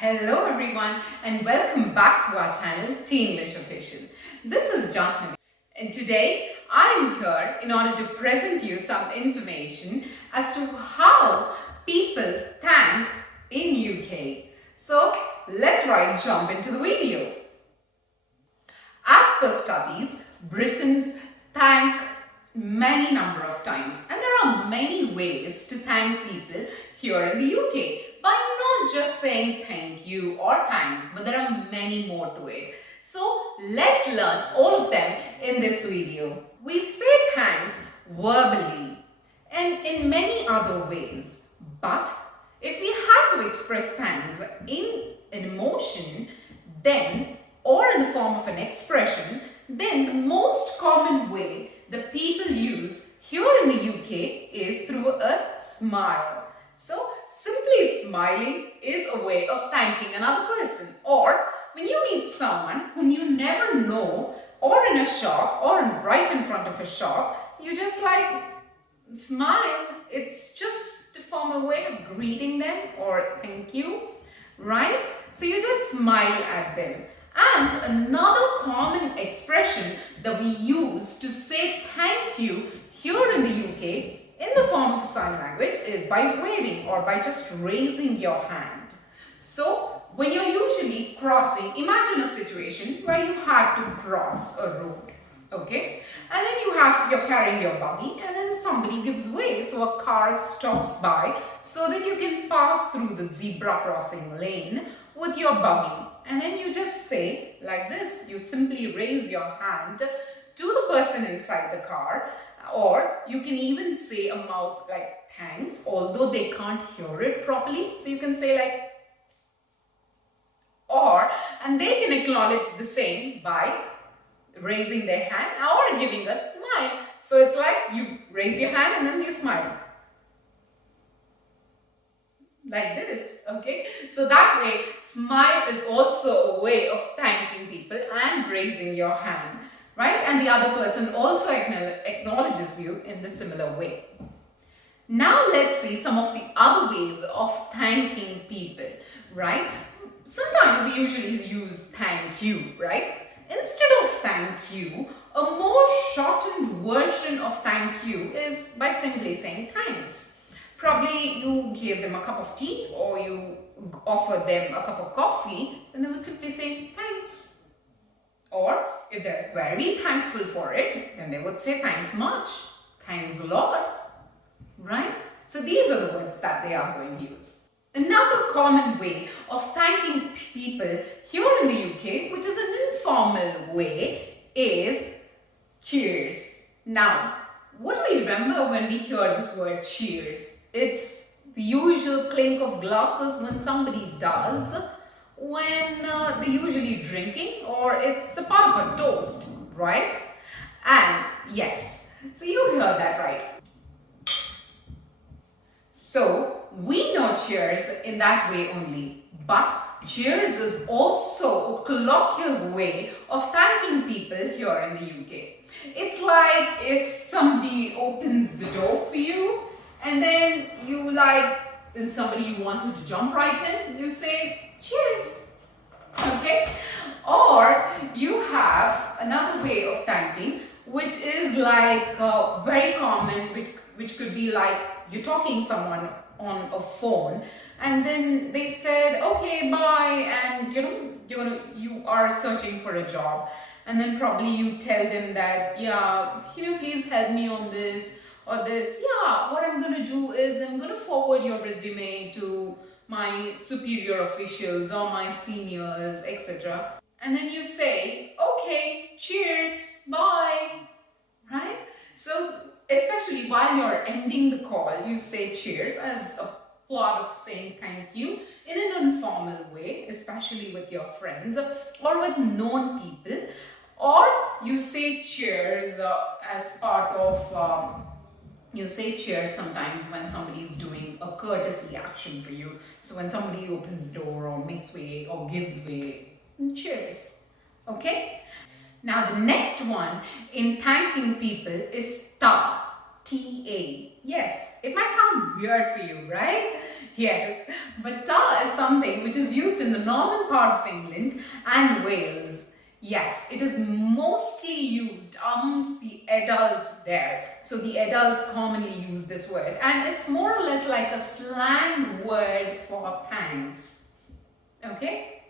Hello everyone and welcome back to our channel Teen English Official. This is Janhvi and today I am here in order to present you some information as to how people thank in UK. So let's jump into the video. As per studies, Britons thank many number of times, and there are many ways to thank people here in the UK by not just saying thank you or thanks, but there are many more to it. So let's learn all of them in this video. We say thanks verbally and in many other ways, but if we had to express thanks in an emotion, then or in the form of an expression, then the most common way that people use here in the UK is through a smile. So simply smiling is a way of thanking another person. Or when you meet someone whom you never know, or in a shop or right in front of a shop, you just smile. It's just to form a way of greeting them or thank you, right? So you just smile at them. And another common expression that we use to say thank you here in the UK in the form of sign language is by waving or by just raising your hand. So when you're usually crossing, imagine a situation where you had to cross a road, okay? And then you're carrying your buggy and then somebody gives way, so a car stops by so that you can pass through the zebra crossing lane with your buggy. And then you just say like this, you simply raise your hand to the person inside the car, or you can even say a mouth like thanks, although they can't hear it properly. So you can say and they can acknowledge the same by raising their hand or giving a smile. So it's like you raise your hand and then you smile. Like this, okay? So that way, smile is also a way of thanking people and raising your hand, right? And the other person also acknowledges you in the similar way. Now let's see some of the other ways of thanking people, right? Sometimes we usually use thank you, right? Instead of thank you, a more shortened version of thank you is by simply saying thanks. Probably you give them a cup of tea or you offer them a cup of coffee, and they would simply say thanks. Or if they're very thankful for it, then they would say thanks much, thanks a lot, right? So these are the words that they are going to use. Another common way of thanking people here in the UK, which is an informal way, is cheers. Now, what do we remember when we hear this word cheers? It's the usual clink of glasses when somebody does, when they're usually drinking, or it's a part of a toast, right? And yes, so you hear that right. So we know cheers in that way only, but cheers is also a colloquial way of thanking people here in the UK. It's like if somebody opens the door for you and then then somebody you wanted to jump right in, you say cheers, okay? Or you have another way of thanking, which is very common, which could be like you're talking to someone on a phone and then they said okay bye, and you are searching for a job, and then probably you tell them that yeah, please help me on this or this. Yeah, what I'm going to do is I'm going to forward your resume to my superior officials or my seniors, etc. And then you say okay, cheers, bye, right? So especially while you're ending the call, you say cheers as a part of saying thank you in an informal way, especially with your friends or with known people. Or you say cheers as part of, you say cheers sometimes when somebody is doing a courtesy action for you. So when somebody opens the door or makes way or gives way, cheers, okay? Now the next one in thanking people is ta, T-A. Yes, it might sound weird for you, right? Yes, but ta is something something which is used in the northern part of England and Wales. Yes, it is mostly used amongst the adults there. So the adults commonly use this word, and it's more or less like a slang word for thanks. Okay?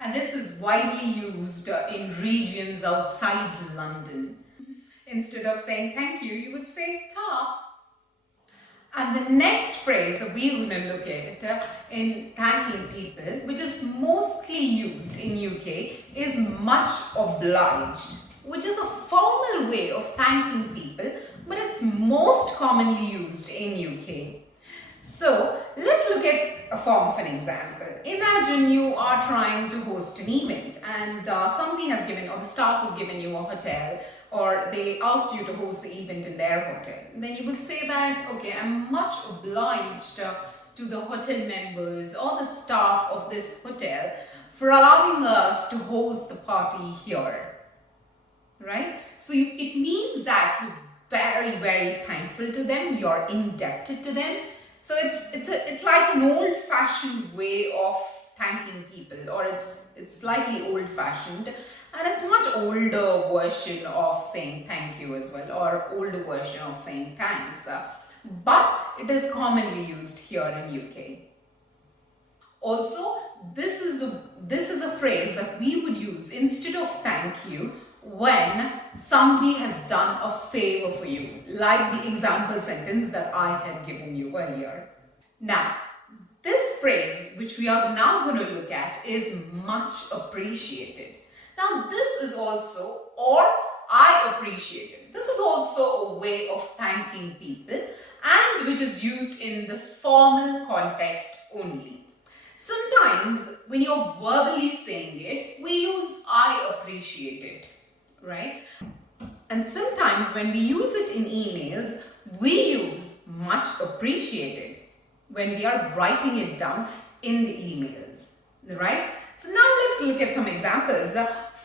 And this is widely used in regions outside London. Instead of saying thank you, you would say ta. And the next phrase that we're going to look at in thanking people, which is mostly used in UK, is much obliged, which is a formal way of thanking people, but it's most commonly used in UK. So let's look at a form of an example. Imagine you are trying to host an event and somebody has given, or the staff has given you a hotel, or they asked you to host the event in their hotel. Then you would say that, okay, I'm much obliged to the hotel members or the staff of this hotel for allowing us to host the party here, right? So it means that you're very, very thankful to them, you're indebted to them. So it's like an old-fashioned way of thanking people, or it's slightly old-fashioned, and it's a much older version of saying thank you as well, or older version of saying thanks. But it is commonly used here in UK. Also, this is a phrase that we would use instead of thank you when somebody has done a favor for you, like the example sentence that I had given you earlier. Now, this phrase, which we are now going to look at, is much appreciated. Now, this is also, or I appreciate it. This is also a way of thanking people, and which is used in the formal context only. Sometimes when you're verbally saying it, we use I appreciate it, right? And sometimes when we use it in emails, we use much appreciated when we are writing it down in the emails, right? So now let's look at some examples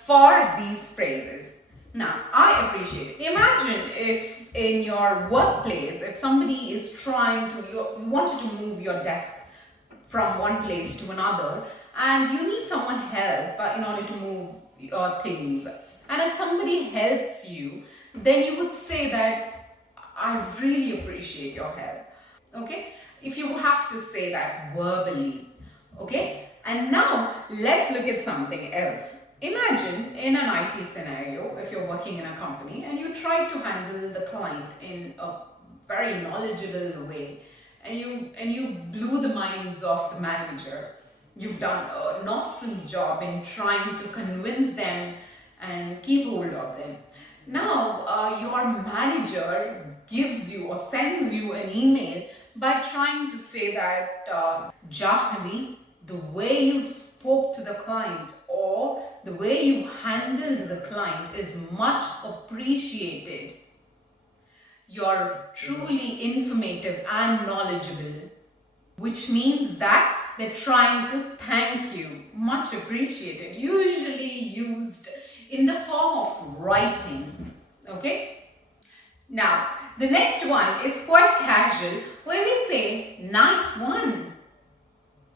for these phrases. Now, I appreciate it. Imagine if in your workplace, if somebody is trying to, you wanted to move your desk from one place to another, and you need someone help in order to move your things. And if somebody helps you, then you would say that, I really appreciate your help. Okay? If you have to say that verbally. Okay? And now let's look at something else. Imagine in an IT scenario, if you're working in a company and you try to handle the client in a very knowledgeable way, and you blew the minds of the manager. You've done an awesome job in trying to convince them and keep hold of them. Now your manager gives you or sends you an email by trying to say that Jahnavi, the way you spoke to the client or the way you handled the client is much appreciated. You're truly informative and knowledgeable, which means that they're trying to thank you. Much appreciated. Usually used in the form of writing. Okay? Now, the next one is quite casual, where we say, nice one.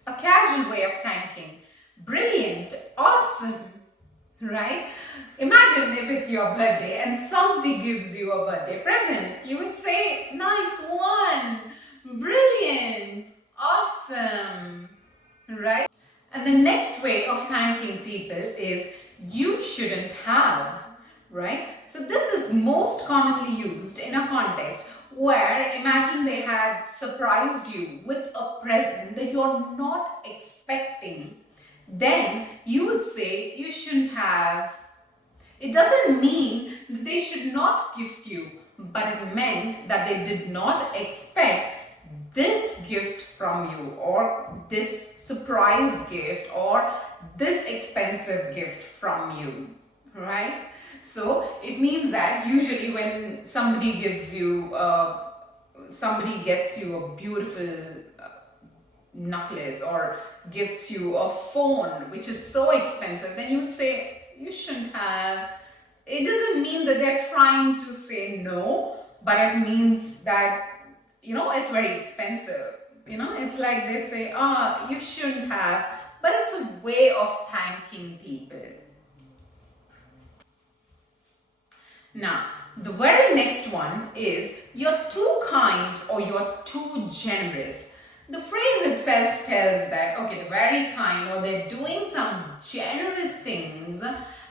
A casual way of thanking. Brilliant, awesome, right? Imagine if it's your birthday and somebody gives you a birthday present. You would say, nice one, brilliant, awesome, right? And the next way of thanking people is, you shouldn't have, right? So this is most commonly used in a context where imagine they had surprised you with a present that you're not expecting. Then you would say you shouldn't have. It doesn't mean that they should not gift you, but it meant that they did not expect this gift from you, or this surprise gift, or this expensive gift from you, right? So it means that usually when somebody gives you, somebody gets you a beautiful necklace or gifts you a phone which is so expensive, then you would say you shouldn't have. It doesn't mean that they're trying to say no, but it means that, you know, it's very expensive. It's like they say, oh, you shouldn't have, but it's a way of thanking people. Now, the very next one is you're too kind or you're too generous. The phrase itself tells that, okay, they're very kind or they're doing some generous things,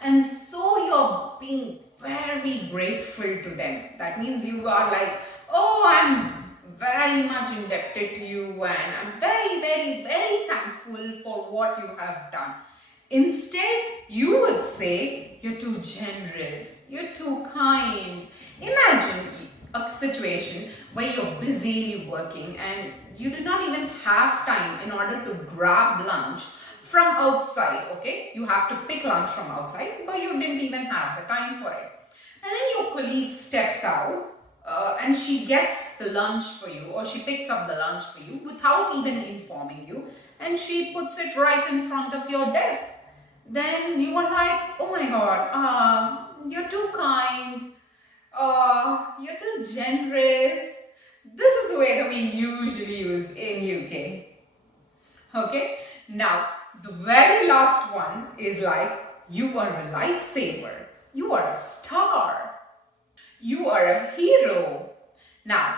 and so you're being very grateful to them. That means you are like, oh, I'm very much indebted to you and I'm very, very, very thankful for what you have done. Instead, you would say, you're too generous, you're too kind. Imagine a situation where you're busily working and you do not even have time in order to grab lunch from outside, okay? You have to pick lunch from outside, but you didn't even have the time for it. And then your colleague steps out and she gets the lunch for you, or she picks up the lunch for you without even informing you, and she puts it right in front of your desk. Then you are like, oh my god, you're too kind, you're too generous. This is the way that we usually use in UK. Okay, now the very last one is like, you are a lifesaver, you are a star, you are a hero. Now,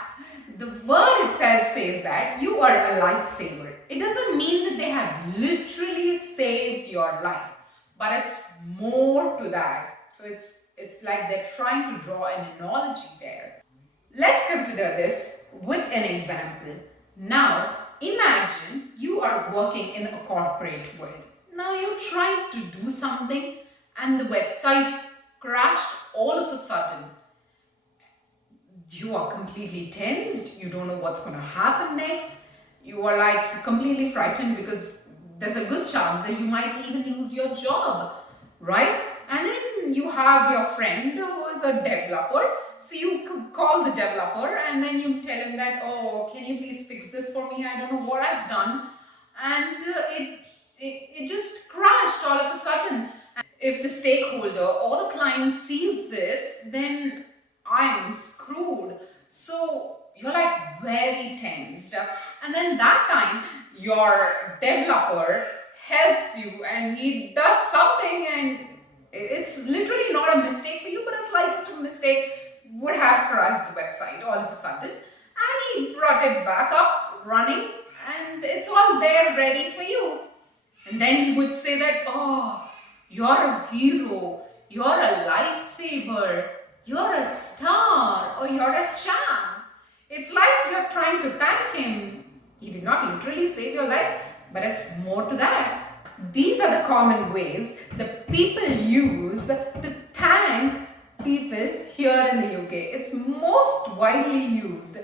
the word itself says that you are a lifesaver. It doesn't mean that they have literally saved your life, but it's more to that. So it's like they're trying to draw an analogy there. Let's consider this with an example. Now, imagine you are working in a corporate world. Now you're trying to do something and the website crashed all of a sudden. You are completely tensed. You don't know what's going to happen next. You are like completely frightened because there's a good chance that you might even lose your job, right? And then you have your friend who is a developer. So you call the developer and then you tell him that, oh, can you please fix this for me? I don't know what I've done. And it just crashed all of a sudden. And if the stakeholder or the client sees this, then I'm screwed. So you're like very tensed. And then that time your developer helps you and he does something, and it's literally not a mistake for you, but a slightest of mistake would have crashed the website all of a sudden. And he brought it back up running and it's all there ready for you. And then he would say that, oh, you're a hero, you're a lifesaver, you're a star, or you're a champ. It's like you're trying to thank him. He did not literally save your life, but it's more to that. These are the common ways that people use to thank people here in the UK. It's most widely used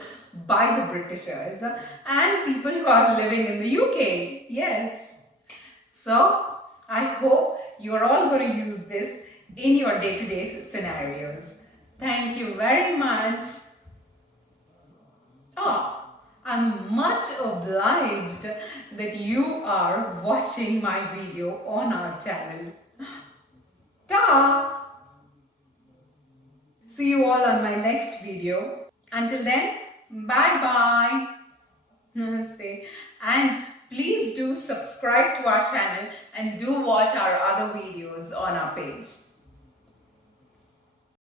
by the Britishers and people who are living in the UK. Yes. So, I hope you're all going to use this in your day-to-day scenarios. Thank you very much. Oh, I'm much obliged that you are watching my video on our channel. Ta! See you all on my next video. Until then, bye-bye. Namaste. And please do subscribe to our channel and do watch our other videos on our page.